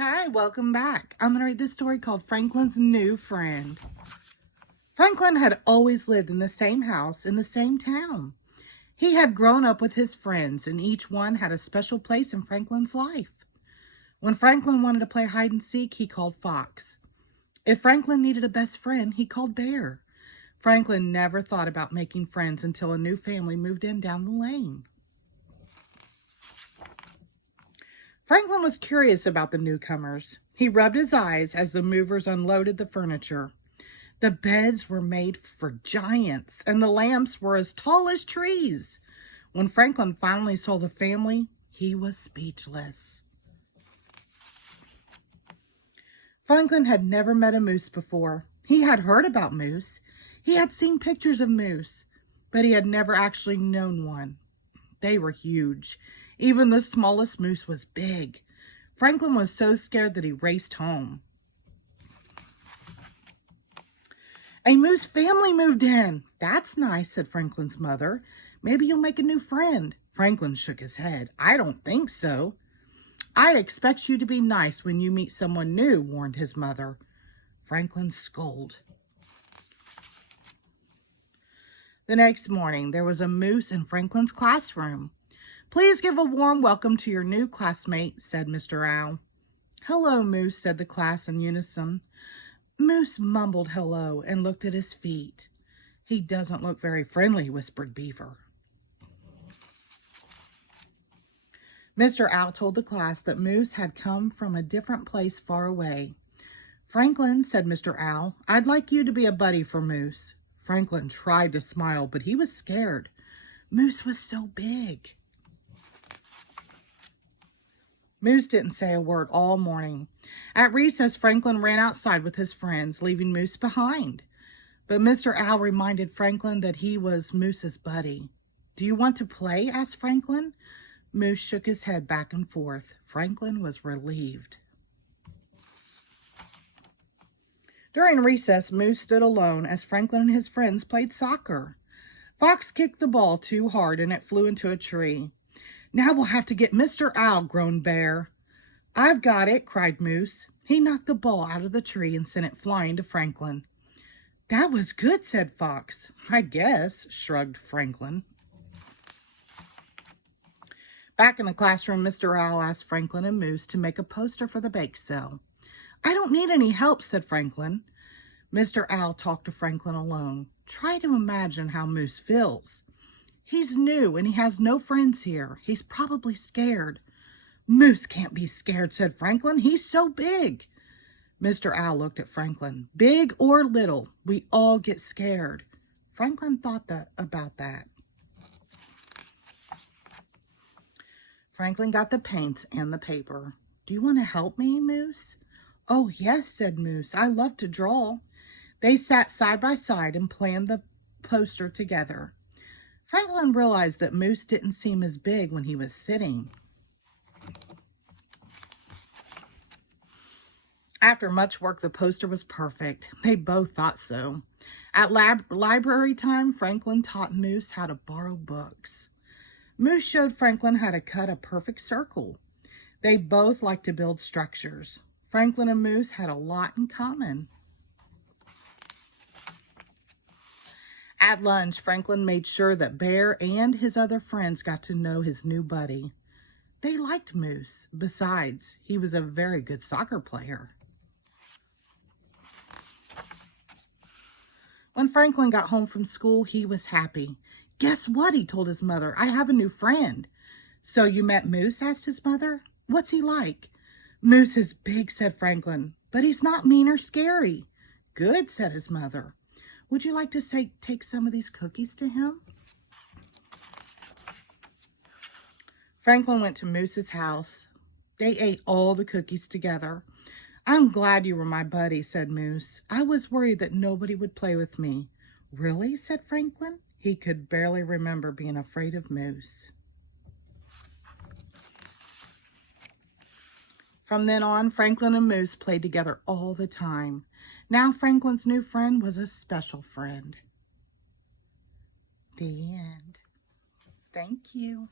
Hi, welcome back. I'm going to read this story called Franklin's New Friend. Franklin had always lived in the same house in the same town. He had grown up with his friends, and each one had a special place in Franklin's life. When Franklin wanted to play hide and seek, he called Fox. If Franklin needed a best friend, he called Bear. Franklin never thought about making friends until a new family moved in down the lane. Franklin was curious about the newcomers. He rubbed his eyes as the movers unloaded the furniture. The beds were made for giants, and the lamps were as tall as trees. When Franklin finally saw the family, he was speechless. Franklin had never met a moose before. He had heard about moose. He had seen pictures of moose, but he had never actually known one. They were huge. Even the smallest moose was big. Franklin was so scared that he raced home. A moose family moved in. That's nice, said Franklin's mother. Maybe you'll make a new friend. Franklin shook his head. I don't think so. I expect you to be nice when you meet someone new, warned his mother. Franklin scolded. The next morning, there was a moose in Franklin's classroom. Please give a warm welcome to your new classmate, said Mr. Owl. Hello, Moose, said the class in unison. Moose mumbled hello and looked at his feet. He doesn't look very friendly, whispered Beaver. Mr. Owl told the class that Moose had come from a different place far away. Franklin, said Mr. Owl, I'd like you to be a buddy for Moose. Franklin tried to smile, but he was scared. Moose was so big. Moose didn't say a word all morning. At recess, Franklin ran outside with his friends, leaving Moose behind. But Mr. Owl reminded Franklin that he was Moose's buddy. Do you want to play? Asked Franklin. Moose shook his head back and forth. Franklin was relieved. During recess, Moose stood alone as Franklin and his friends played soccer. Fox kicked the ball too hard and it flew into a tree. Now we'll have to get Mr. Owl, groaned Bear. I've got it, cried Moose. He knocked the ball out of the tree and sent it flying to Franklin. That was good, said Fox. I guess, shrugged Franklin. Back in the classroom, Mr. Owl asked Franklin and Moose to make a poster for the bake sale. I don't need any help, said Franklin. Mr. Owl talked to Franklin alone. Try to imagine how Moose feels. He's new and he has no friends here. He's probably scared. Moose can't be scared, said Franklin. He's so big. Mr. Owl looked at Franklin. Big or little, we all get scared. Franklin thought about that. Franklin got the paints and the paper. Do you want to help me, Moose? Oh, yes, said Moose. I love to draw. They sat side by side and planned the poster together. Franklin realized that Moose didn't seem as big when he was sitting. After much work, the poster was perfect. They both thought so. At library time, Franklin taught Moose how to borrow books. Moose showed Franklin how to cut a perfect circle. They both liked to build structures. Franklin and Moose had a lot in common. At lunch, Franklin made sure that Bear and his other friends got to know his new buddy. They liked Moose. Besides, he was a very good soccer player. When Franklin got home from school, he was happy. Guess what? He told his mother. I have a new friend. So you met Moose? Asked his mother. What's he like? Moose is big, said Franklin, but he's not mean or scary. Good, said his mother. Would you like to take some of these cookies to him? Franklin went to Moose's house. They ate all the cookies together. I'm glad you were my buddy, said Moose. I was worried that nobody would play with me. Really? Said Franklin. He could barely remember being afraid of Moose. From then on, Franklin and Moose played together all the time. Now Franklin's new friend was a special friend. The end. Thank you.